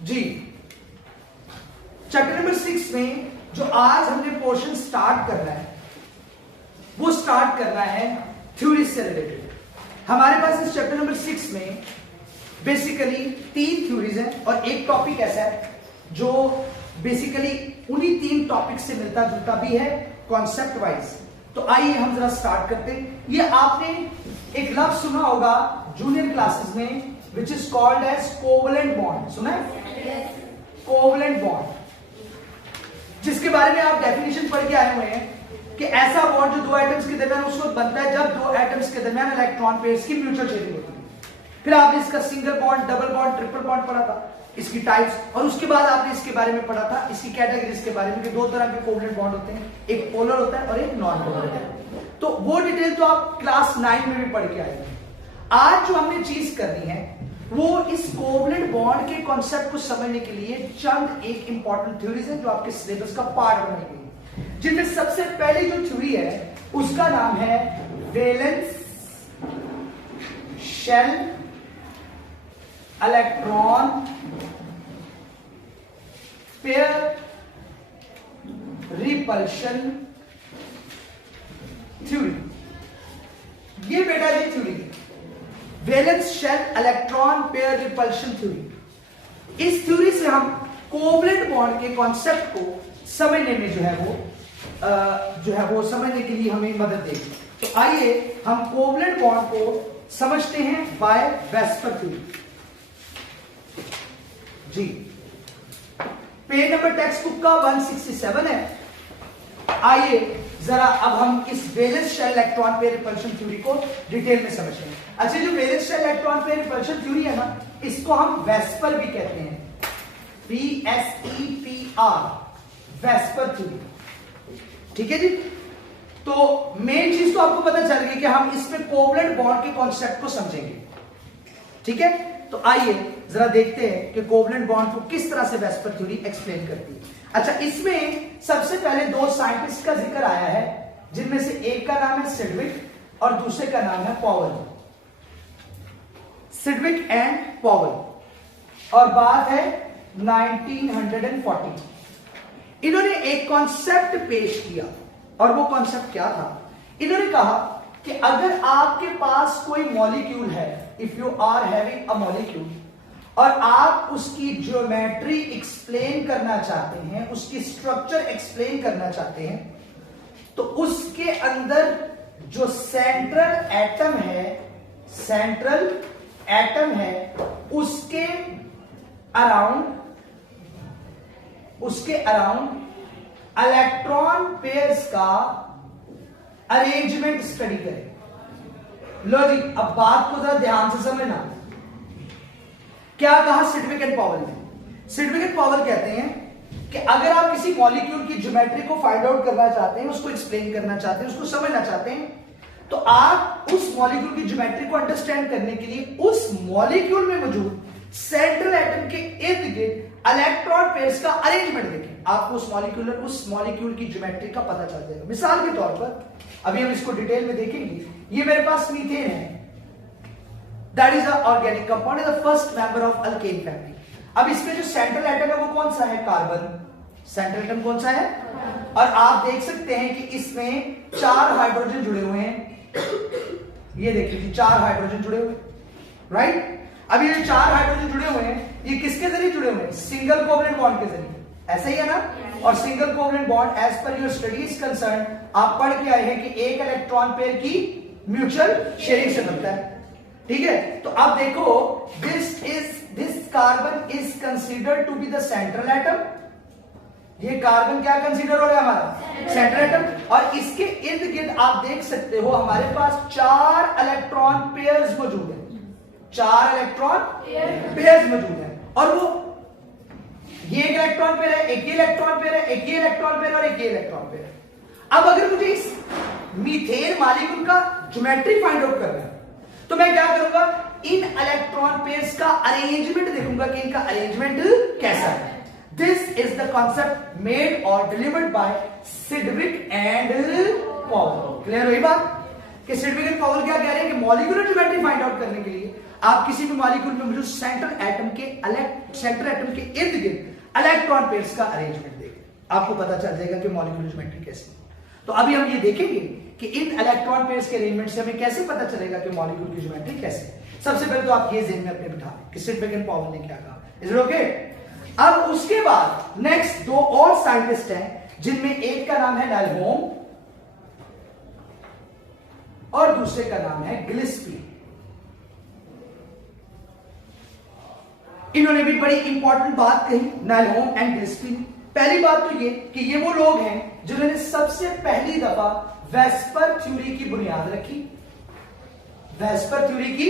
जी chapter number 6 में जो आज हमने पोर्शन स्टार्ट करना है वो स्टार्ट करना है थ्योरी से रिलेटेड। हमारे पास इस चैप्टर नंबर 6 में बेसिकली 3 थ्योरीज हैं और एक टॉपिक ऐसा है जो बेसिकली उन्हीं 3 टॉपिक से मिलता जुलता भी है कॉन्सेप्ट वाइज। तो आइए हम जरा स्टार्ट करते हैं। ये आपने एक लफ्ज सुना होगा जूनियर क्लासेस में which is called as covalent bond. सुना है? कोवलेंट बॉन्ड, जिसके बारे में आप डेफिनेशन पढ़ के आए हुए हैं कि ऐसा बॉन्ड जो दो एटम्स के दरमियान उस वक्त बनता है जब दो एटम्स के दरमियान इलेक्ट्रॉन पेयर्स की म्यूचुअल शेयरिंग होती है। फिर आपने इसका single bond, double bond, triple bond पढ़ा था, इसकी टाइप्स, और उसके बाद आपने इसके बारे में पढ़ा था इसकी कैटेगरीज के बारे में कि 2 तरह के कोवलेंट बॉन्ड होते हैं, एक पोलर होता है और एक नॉन पोलर होता है। तो वो डिटेल तो आप क्लास 9 में भी पढ़ के आए हैं। आज जो हमने चीज करनी है वो इस कोवलेंट बॉन्ड के कॉन्सेप्ट को समझने के लिए चंद एक इंपॉर्टेंट थ्योरीज है जो आपके सिलेबस का पार्ट बनेगी। जिनमें सबसे पहली जो थ्योरी है उसका नाम है valence shell electron pair repulsion theory. ये बेटा जी theory valence shell electron pair repulsion theory. इस थ्योरी से हम कोवलेंट बॉन्ड के कॉन्सेप्ट को समझने में जो है वो समझने के लिए हमें मदद देगी। तो आइए हम कोवलेंट बॉन्ड को समझते हैं बाय वेस्पर थ्योरी। जी पेज नंबर टेक्स्ट बुक का 167 है। आइए जरा अब हम इस valence shell electron pair repulsion theory को डिटेल में समझते हैं। अच्छा, जो valence shell electron pair repulsion theory है ना, इसको हम वेस्पर भी कहते हैं, VSEPR, वेस्पर थ्योरी। ठीक है जी। तो मेन चीज तो आपको पता चल गई कि हम इसमें कोवलेंट बॉन्ड के कॉन्सेप्ट को समझेंगे। ठीक है, तो आइए जरा देखते हैं कि कोवलेंट बॉन्ड को किस तरह से वेस्पर थ्योरी एक्सप्लेन करती है। अच्छा, इसमें सबसे पहले 2 साइंटिस्ट का जिक्र आया है, जिनमें से एक का नाम है सिडविक और दूसरे का नाम है पॉवेल। सिडविक एंड पॉवेल, और बात है 1940। इन्होंने एक कॉन्सेप्ट पेश किया और वो कॉन्सेप्ट क्या था? इन्होंने कहा कि अगर आपके पास कोई मॉलिक्यूल है, if you are having a molecule, और आप उसकी ज्योमेट्री एक्सप्लेन करना चाहते हैं, उसकी स्ट्रक्चर एक्सप्लेन करना चाहते हैं, तो उसके अंदर जो सेंट्रल एटम है उसके अराउंड इलेक्ट्रॉन पेयर्स का अरेंजमेंट स्टडी करें। लो जी, अब बात को जरा ध्यान से समझना। क्या कहा सिडविक एंड पॉवेल ने? सिडविक एंड पॉवेल कहते हैं कि अगर आप किसी मॉलिक्यूल की ज्योमेट्री को फाइंड आउट करना चाहते हैं, उसको एक्सप्लेन करना चाहते हैं, उसको समझना चाहते हैं, तो आप उस मॉलिक्यूल की ज्योमेट्री को अंडरस्टैंड करने के लिए उस मॉलिक्यूल में मौजूद सेंट्रल एटम के इर्द गिर्द इलेक्ट्रॉन पेयर्स का अरेंजमेंट देखें। आपको उस मॉलिक्यूल की ज्योमेट्री का पता चल जाएगा। मिसाल के तौर पर अभी हम इसको डिटेल में देखेंगे। ये मेरे पास मीथेन है, that is a organic compound, is the first member of alkane family. अब इसमें जो सेंट्रल एटम है वो कौन सा है? कार्बन। सेंट्रल एटम कौन सा है? और आप देख सकते हैं कि इसमें 4 हाइड्रोजन जुड़े हुए हैं। ये देख लीजिए, 4 हाइड्रोजन जुड़े हुए, राइट। अब ये 4 हाइड्रोजन जुड़े हुए हैं, ये किसके जरिए जुड़े हुए हैं? सिंगल कोवलेंट बॉन्ड के जरिए। ऐसा ही है ना? और single covalent bond as per your studies concern आप पढ़ के आए हैं कि एक इलेक्ट्रॉन पेयर की म्यूचुअल शेयरिंग से बनता है। ठीक है, तो अब देखो, this carbon is considered to be the central atom. ये कार्बन क्या कंसीडर हो रहा है? हमारा सेंट्रल एटम। और इसके इर्द गिर्द आप देख सकते हो हमारे पास 4 इलेक्ट्रॉन पेयर्स मौजूद है। 4 इलेक्ट्रॉन पेयर्स मौजूद है, और वो ये एक इलेक्ट्रॉन पेयर है, एक इलेक्ट्रॉन पेयर है, एक इलेक्ट्रॉन पेयर और एक इलेक्ट्रॉन पेयर है। अब अगर मुझे इस मीथेन मॉलिक्यूल का ज्योमेट्री फाइंड आउट करना है, तो मैं क्या करूंगा? इन इलेक्ट्रॉन पेयर्स का अरेंजमेंट देखूंगा कि इनका अरेंजमेंट कैसा है। This is the concept made और delivered by Sidgwick and Powell. Clear हुई बात? कि सिग्निफिकेंट पावर क्या कह रहे हैं कि मॉलिक्यूलर ज्योमेट्री फाइंड आउट करने के लिए आप किसी भी मॉलिक्यूल में जो सेंट्रल एटम के इर्द गिर्द इलेक्ट्रॉन पेयर्स का अरेंजमेंट देखें, आपको पता चल जाएगा कि मॉलिक्यूलर ज्योमेट्री कैसी है। तो अभी हम ये देखेंगे कि इन इलेक्ट्रॉन पेयर्स के अरेंजमेंट से हमें कैसे पता चलेगा कि मॉलिक्यूल की ज्योमेट्री कैसी है। सबसे पहले तो आप ये ज़हन में अपने बिठा कि सिग्निफिकेंट पावर ने क्या कहा। Is it okay? अब उसके बाद नेक्स्ट दो और साइंटिस्ट हैं जिनमें एक का नाम है नेल्होम और दूसरे का नाम है गिलेस्पी। इन्होंने भी बड़ी इंपॉर्टेंट बात कही, नेल्होम एंड गिलेस्पी। पहली बात तो ये कि ये वो लोग हैं जिन्होंने सबसे पहली दफा वेस्पर थ्योरी की बुनियाद रखी, वेस्पर थ्योरी की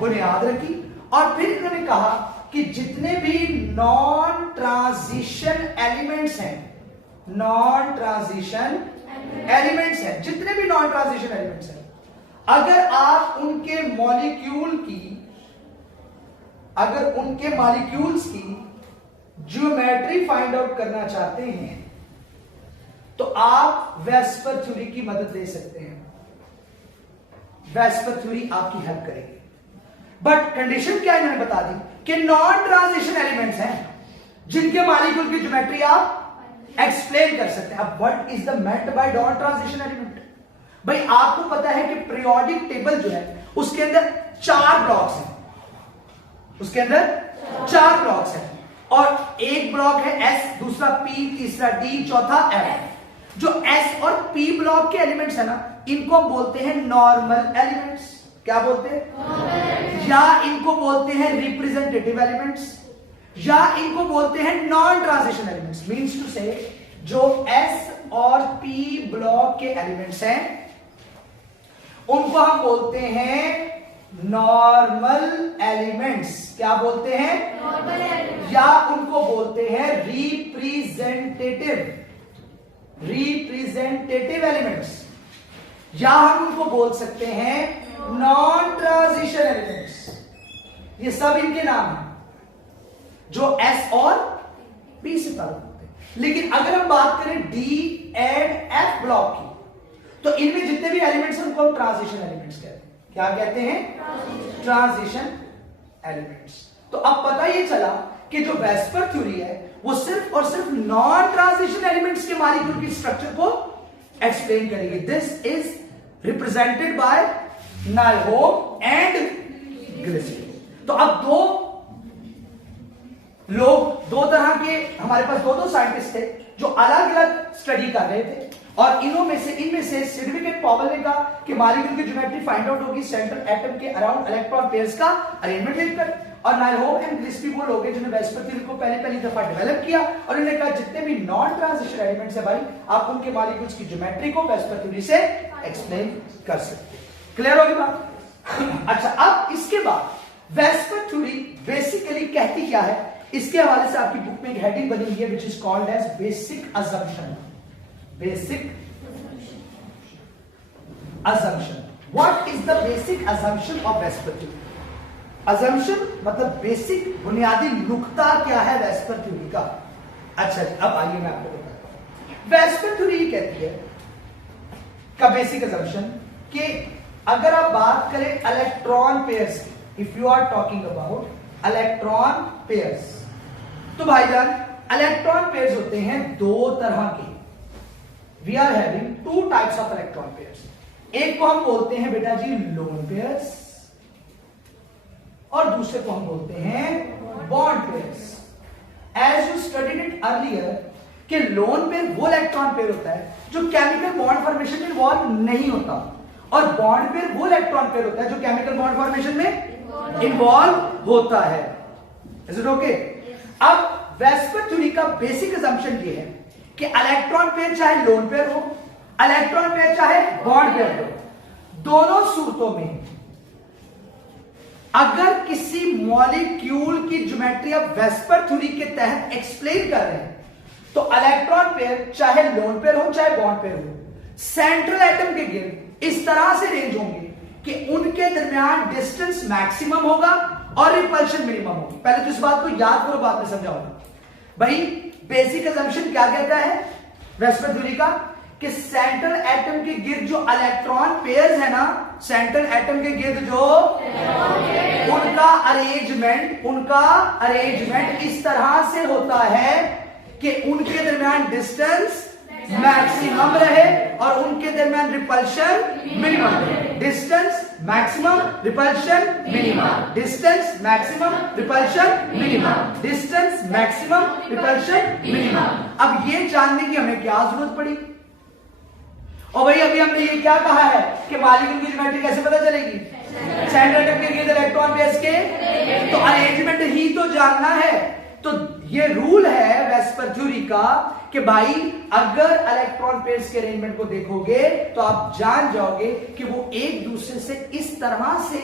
बुनियाद रखी। और फिर इन्होंने कहा कि जितने भी नॉन ट्रांजिशन एलिमेंट्स हैं, नॉन ट्रांजिशन एलिमेंट्स हैं, जितने भी नॉन ट्रांजिशन एलिमेंट्स हैं, अगर आप उनके मॉलिक्यूल्स की ज्योमेट्री फाइंड आउट करना चाहते हैं तो आप वेस्पर थ्योरी की मदद ले सकते हैं। वेस्पर थ्योरी आपकी हेल्प करेगी, बट कंडीशन क्या इन्होंने बता दी कि नॉन ट्रांजिशन एलिमेंट्स हैं जिनके मॉलिक्यूल की ज्योमेट्री आप एक्सप्लेन कर सकते हैं। अब what is the meant by non transition element? भाई आपको पता है कि पीरियोडिक टेबल जो है उसके अंदर 4 ब्लॉक्स हैं, उसके अंदर 4 ब्लॉक्स हैं और एक ब्लॉक है एस, दूसरा पी, तीसरा डी, चौथा एफ। जो एस और पी ब्लॉक के एलिमेंट्स है ना, इनको बोलते हैं नॉर्मल एलिमेंट्स। क्या बोलते हैं? या इनको बोलते हैं रिप्रेजेंटेटिव एलिमेंट्स, या इनको बोलते हैं non transition elements. Means two से जो एस और पी ब्लॉक के एलिमेंट्स हैं उनको हम बोलते हैं नॉर्मल एलिमेंट्स। क्या बोलते हैं? Normal elements. या उनको बोलते हैं रिप्रेजेंटेटिव एलिमेंट्स, या हम उनको बोल सकते हैं नॉन ट्रांजिशन एलिमेंट्स। ये सब इनके नाम हैं जो एस और पी से ताल्लुक होते हैं। लेकिन अगर हम बात करें डी एंड एफ ब्लॉक की तो इनमें जितने भी एलिमेंट्स हैं उनको हम ट्रांजिशन एलिमेंट्स कहते हैं। क्या कहते हैं? Transition elements. तो अब पता ये चला कि जो वेस्पर थ्योरी है वो सिर्फ और सिर्फ नॉन ट्रांजिशन एलिमेंट्स के मॉलिक्यूल की स्ट्रक्चर को एक्सप्लेन करेगी। This is represented by Nyholm and Gillespie. तो अब दो तरह के हमारे पास दो साइंटिस्ट थे जो अलग अलग स्टडी कर रहे थे और इनमें से सिग्निफिकेंट पावर ने कहा कि मॉलिक्यूल की ज्योमेट्री फाइंड आउट होगी सेंट्रल एटम के अराउंड इलेक्ट्रॉन पेयर्स का अरेंजमेंट देखकर। और नेल्होम एंड गिलेस्पी वो लोग हैं जिन्होंने वेस्पर थ्योरी को पहली दफा डेवलप किया और उन्होंने कहा जितने भी नॉन ट्रांजिशन एलिमेंट्स है भाई आप उनके मॉलिक्यूल्स की ज्योमेट्री को वेस्पर थ्योरी से एक्सप्लेन कर सकते हैं। क्लियर होगी बात? अच्छा, अब इसके बाद वेस्पर थ्योरी बेसिकली कहती क्या है, इसके हवाले से आपकी बुक में एक हेडिंग बनी हुई है which is called as basic assumption. Basic assumption. What is the basic assumption of VSEPR theory? assumption मतलब बेसिक बुनियादी नुक्ता क्या है वेस्पर थ्योरी का। अच्छा जी, अब आइए मैं आपको बताता हूं। वेस्पर थ्योरी कहती है का बेसिक assumption कि अगर आप बात करें इलेक्ट्रॉन पेयर्स की, if you are talking about electron pairs, तो भाईजान इलेक्ट्रॉन पेयर्स होते हैं 2 तरह के। We are having 2 types of electron pairs. एक को हम बोलते हैं बेटा जी लोन पेयर्स और दूसरे को हम बोलते हैं bond pairs. As you studied it earlier कि लोन पेयर वो इलेक्ट्रॉन पेयर होता है जो केमिकल बॉन्ड फॉर्मेशन में इन्वॉल्व नहीं होता और बॉन्ड पेयर वो इलेक्ट्रॉन पेयर होता है जो केमिकल बॉन्ड फॉर्मेशन में इन्वॉल्व होता है। Is it okay? अब वेस्पर थ्योरी का बेसिक असम्पशन ये है कि इलेक्ट्रॉन पेयर चाहे लोन पेयर हो, इलेक्ट्रॉन पेयर चाहे बॉन्ड पेयर हो, दोनों सूरतों में अगर किसी मॉलिक्यूल की ज्योमेट्री आप वेस्पर थ्योरी के तहत एक्सप्लेन कर रहे हैं तो इलेक्ट्रॉन पेयर चाहे लोन पेयर हो चाहे बॉन्ड पेयर हो, सेंट्रल एटम के गिर्द इस तरह से रेंज होंगे कि उनके दरमियान डिस्टेंस मैक्सिमम होगा और रिपल्शन मिनिमम होगी। पहले तो इस बात को याद करो, बाद में समझाऊंगा। भाई बेसिक असम्पशन क्या कहता है वेस्पर थ्योरी का कि सेंट्रल एटम के गिर्द जो इलेक्ट्रॉन पेयर्स है ना, सेंट्रल एटम के गिर्द जो उनका अरेंजमेंट इस तरह से होता है कि उनके दरमियान डिस्टेंस मैक्सिमम रहे और उनके दरमियान रिपल्शन मिनिमम रहे। Distance maximum, repulsion minimum, distance maximum, repulsion minimum, distance maximum, repulsion minimum. अब ये जानने की हमें क्या जरूरत पड़ी? और भाई अभी हमने ये क्या कहा है कि मॉलिक्यूल की ज्योमेट्री कैसे पता चलेगी? सेंट्रल एटम के गिर्द इलेक्ट्रॉन पेयर्स के, तो अरेंजमेंट ही तो जानना है। तो ये रूल है वेस्पर थ्योरी का कि भाई अगर इलेक्ट्रॉन पेयर्स के अरेंजमेंट को देखोगे तो आप जान जाओगे कि वो एक दूसरे से इस तरह से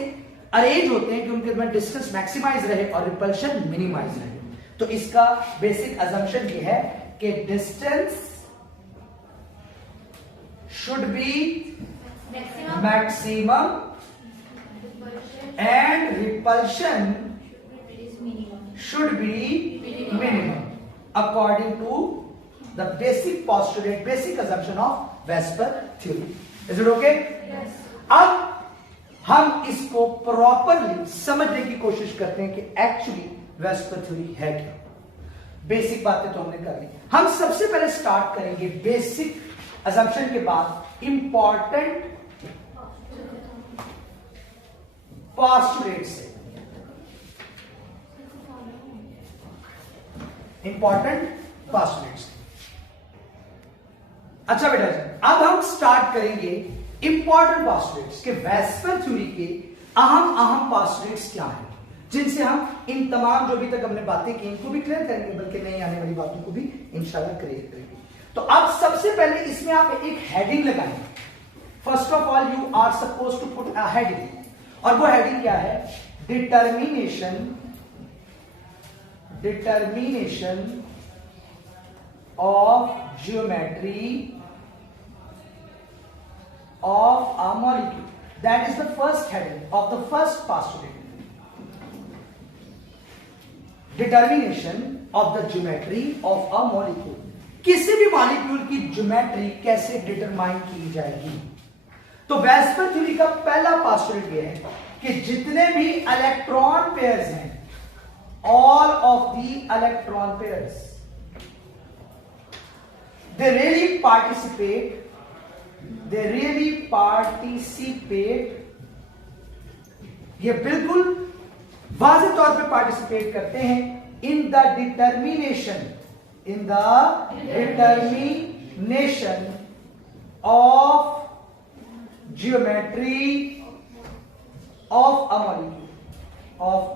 अरेंज होते हैं कि उनके में डिस्टेंस मैक्सिमाइज रहे और रिपल्शन मिनिमाइज रहे। तो इसका बेसिक असम्पशन ये है कि distance should be maximum and repulsion should be minimum according to the basic postulate, basic assumption of Vesper theory. Is it okay? Yes. अब हम इसको प्रॉपरली समझने की कोशिश करते हैं कि एक्चुअली वेस्पर थ्योरी है क्या। बेसिक बातें तो हमने कर ली। हम सबसे पहले स्टार्ट करेंगे बेसिक असम्पशन के बाद इंपॉर्टेंट पोस्टुलेट से। इंपॉर्टेंट पोस्टुलेट से। अच्छा बेटा जी, अब हम स्टार्ट करेंगे इंपॉर्टेंट पोस्टुलेट्स के वेस्पर थ्योरी के अहम पोस्टुलेट्स क्या हैं, जिनसे हम इन तमाम जो अभी तक हमने बातें की इनको भी क्लियर करेंगे, बल्कि नहीं आने वाली बातों को भी इंशाल्लाह क्लियर करेंगे। तो अब सबसे पहले इसमें आप एक हेडिंग लगाएंगे। First of all you are suppose to put a heading, और वो हेडिंग क्या है? Determination of geometry of a molecule. That is the first heading of the first postulate. Determination of the geometry of a molecule. किसी भी molecule की geometry कैसे determine की जाएगी? तो वेस्पर थ्योरी का पहला पोस्टुलेट यह है कि जितने भी इलेक्ट्रॉन पेयर्स हैं, all of the electron pairs, they really participate, ये बिल्कुल वाज़ेह तौर पे पार्टिसिपेट करते हैं इन the determination of geometry of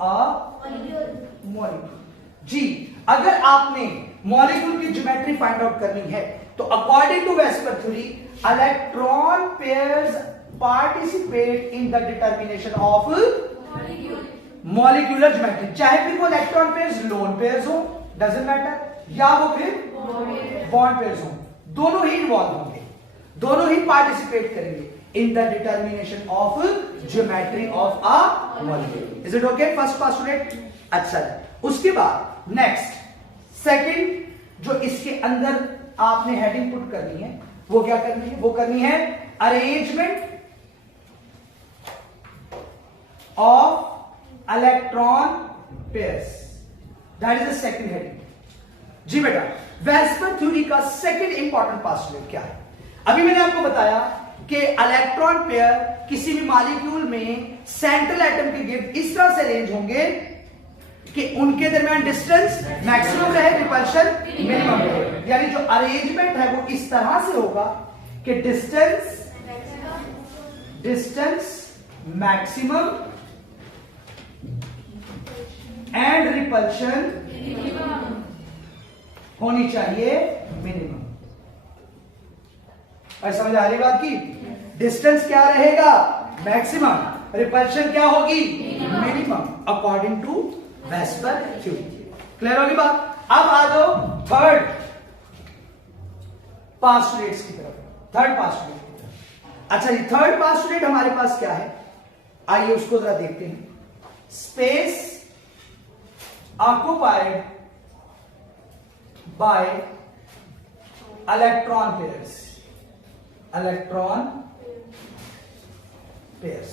a molecule. जी, अगर आपने मॉलिक्यूल की ज्योमेट्री फाइंड आउट करनी है तो according to VSEPR theory electron pairs participate in the determination of molecular geometry. चाहे फिर वो इलेक्ट्रॉन पेयर्स लोन पेयर्स हो, डजंट मैटर, या वो फिर बॉन्ड पेयर्स हो, दोनों ही इन्वॉल्व होंगे, दोनों ही पार्टिसिपेट करेंगे इन the determination of geometry of a molecule. Is it okay? First postulate. अच्छा, उसके बाद नेक्स्ट सेकंड जो इसके अंदर आपने हेडिंग पुट करनी है वो क्या करनी है? वो करनी है arrangement of electron pairs. That is the second heading. जी बेटा, वेस्पर थ्योरी का सेकंड इंपॉर्टेंट पोस्टुलेट क्या है? अभी मैंने आपको बताया कि इलेक्ट्रॉन पेयर किसी भी मॉलिक्यूल में सेंट्रल एटम के गिर्द इस तरह से अरेंज होंगे कि उनके दरमियान डिस्टेंस मैक्सिमम रहे, रिपल्शन मिनिमम रहे। यानी जो अरेंजमेंट है वो इस तरह से होगा कि डिस्टेंस मैक्सिमम एंड रिपल्शन होनी चाहिए मिनिमम। और समझ आ रही बात की? डिस्टेंस क्या रहेगा? मैक्सिमम। रिपल्शन क्या होगी? Minimum, according to VSEPR theory. Clear होगी बात? अब आ जाओ थर्ड पोस्टुलेट्स की तरफ, थर्ड पोस्टुलेट की तरफ। अच्छा, ये थर्ड पोस्टुलेट हमारे पास क्या है? आइए उसको जरा देखते हैं। Space occupied by electron pairs, electron pairs,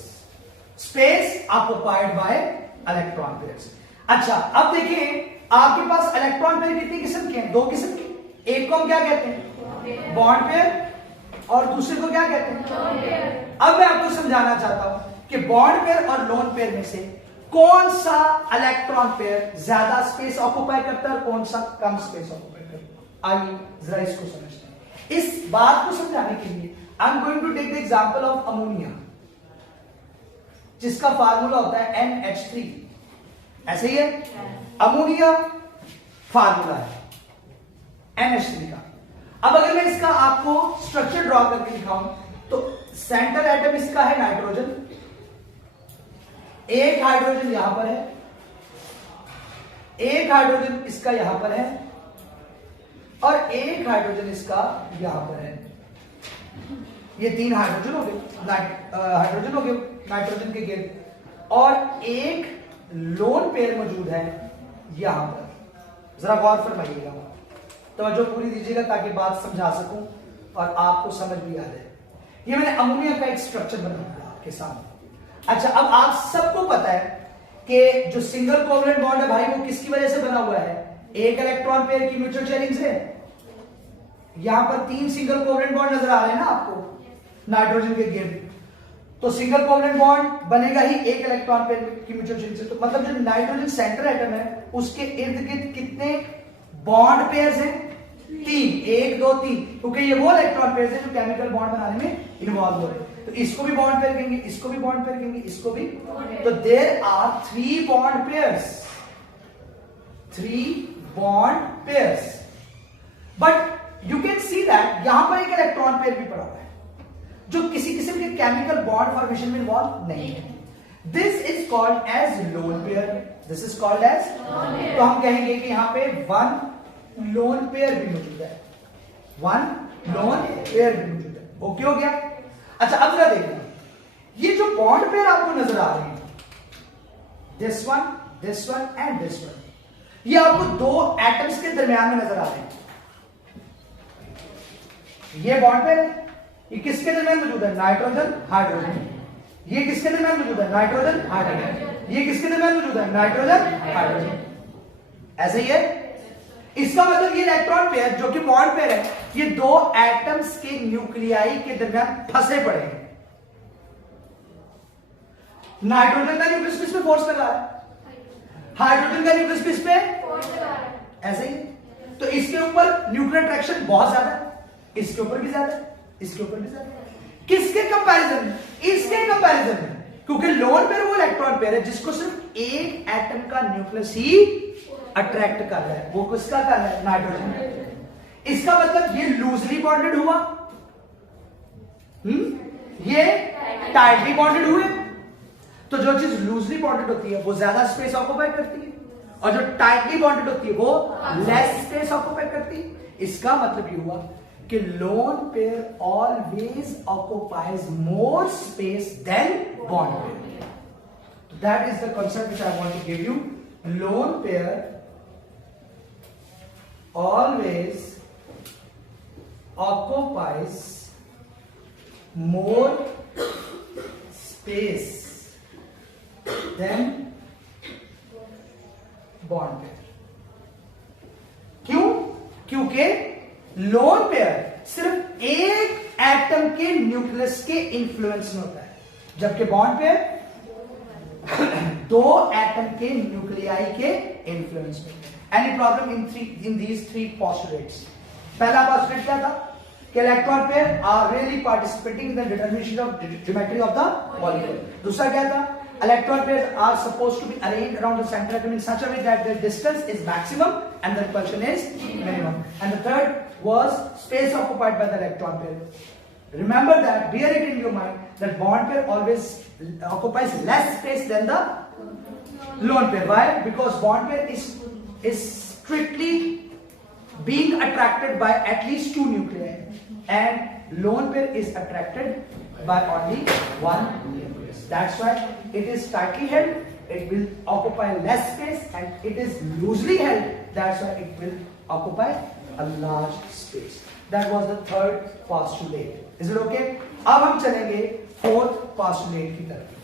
space occupied by electron pairs. अच्छा, अब देखिए आपके पास इलेक्ट्रॉन पेयर कितनी किस्म के हैं? दो किस्म के। एक को हम क्या कहते हैं? बॉन्ड पेयर, और दूसरे को क्या कहते हैं? Lone pair. अब मैं आपको समझाना चाहता हूं कि बॉन्ड पेयर और लोन पेयर में से कौन सा इलेक्ट्रॉन पेयर ज्यादा स्पेस ऑक्युपाई करता है और कौन सा कम स्पेस ऑक्युपाई करता है। आइए जरा इसको समझते हैं। इस बात को समझाने के लिए I am going to take the example of ammonia, जिसका फार्मूला होता है NH3। ऐसे ही है, अमोनिया फार्मूला है NH3 का। अब अगर मैं इसका आपको स्ट्रक्चर ड्रॉ करके दिखाऊं तो सेंटर एटम इसका है नाइट्रोजन, एक हाइड्रोजन यहां पर है, एक हाइड्रोजन इसका यहां पर है, और एक हाइड्रोजन इसका यहां पर है। ये तीन हाइड्रोजन हो गए, हाइड्रोजन हो गए नाइट्रोजन के गिर्द, और एक लोन पेयर मौजूद है यहां पर। जरा गौर फरमाइएगा, तवज्जो पूरी दीजिएगा ताकि बात समझा सकूं और आपको समझ भी आ जाए। ये मैंने अमोनिया का एक स्ट्रक्चर बना दिया आपके सामने। अच्छा, अब आप सबको पता है कि जो सिंगल कोवलेंट बॉन्ड है भाई, वो किसकी वजह से बना हुआ है? एक इलेक्ट्रॉन पेयर की म्यूचुअल शेयरिंग से। यहां पर तीन सिंगल कोवलेंट बॉन्ड नजर आ रहे हैं ना आपको नाइट्रोजन के गिर्द, तो सिंगल कोवलेंट बॉन्ड बनेगा ही एक इलेक्ट्रॉन पेयर की म्यूचुअल शेयरिंग से। तो मतलब जो नाइट्रोजन सेंटर एटम है उसके इर्द गिर्द कितने बॉन्ड पेयर्स हैं? तीन, एक दो तीन, क्योंकि ये वो इलेक्ट्रॉन पेयर्स हैं जो केमिकल बॉन्ड बनाने में इन्वॉल्व हो रहे हैं। तो इसको भी बॉन्ड पेयर कहेंगे, इसको भी बॉन्ड पेयर कहेंगे, इसको भी। तो there are 3 bond pairs, 3 bond pairs. But you can see that यहां पर एक इलेक्ट्रॉन पेयर भी पड़ा हुआ है जो किसी किस्म के केमिकल बॉन्ड फॉर्मेशन में इन्वॉल्व नहीं है। This is called as lone pair, this is called as. तो हम कहेंगे कि यहां पे 1 लोन पेयर भी मौजूद है, 1 लोन पेयर भी मौजूद है। ओके हो गया? अच्छा, अब जरा देखिए, ये जो बॉन्ड पेयर आपको नजर आ रहे हैं, this one and this one, ये आपको दो एटम्स के दरमियान में नजर आ रहे हैं। ये बॉन्ड पेयर है, ये किसके दरमियान मौजूद है? Nitrogen hydrogen. ये किसके दरमियान मौजूद है? Nitrogen hydrogen. ये किसके दरमियान मौजूद है? Nitrogen hydrogen. ऐसे ही है। इसका मतलब ये इलेक्ट्रॉन पेयर जो कि बॉन्ड पेयर है, ये दो एटम्स के न्यूक्लियाई के दरमियान फंसे पड़े हैं। नाइट्रोजन का न्यूक्लियस किस पे फोर्स कर रहा है? हाइड्रोजन का न्यूक्लियस किस पे फोर्स कर रहा है? ऐसे ही। तो इसके ऊपर न्यूक्लियर अट्रैक्शन बहुत ज्यादा है, इसके ऊपर भी ज्यादा है, इसके ऊपर भी ज्यादा है। किसके कंपैरिजन में? इसके कंपैरिजन में, क्योंकि लोन पेयर वो इलेक्ट्रॉन पेयर है जिसको सिर्फ एक एटम का न्यूक्लियस ही अट्रैक्ट कर रहा है। वो किसका कर रहा है? नाइट्रोजन। इसका मतलब ये लूजली बॉन्डेड हुआ, ये टाइटली बॉन्डेड हुए। तो जो चीज लूजली बॉन्डेड होती है वो ज्यादा स्पेस ऑक्युपाई करती है, और जो टाइटली बॉन्डेड होती है वो लेस स्पेस ऑक्युपाई करती है। इसका मतलब ये हुआ कि lone pair always occupies more space than bond pair. That is the concept which I want to give you. Lone pair always occupies more space than bond pair. क्यों? क्योंकि lone pair सिर्फ एक एटम के nucleus के influence में होता है, जबकि बॉन्ड पेयर दो एटम के न्यूक्लियाई के इंफ्लुएंस में। Any problem in these three postulates? पहला पोस्टुलेट क्या था? कि electron pair are really participating in the determination of geometry of the molecule. दूसरा क्या था? Electron pairs are supposed to be arranged around the center atom in such a way that their distance is maximum and the repulsion is minimum. And the third was space occupied by the electron pair. Remember that, bear it in your mind that bond pair always occupies less space than the lone pair. Why? Because bond pair is strictly being attracted by at least two nuclei, and lone pair is attracted by only one nucleus. That's why it is tightly held, it will occupy less space, and it is loosely held, that's why it will occupy a large space. That was the third postulate. Is it okay? अब हम चलेंगे fourth postulate की तरफ।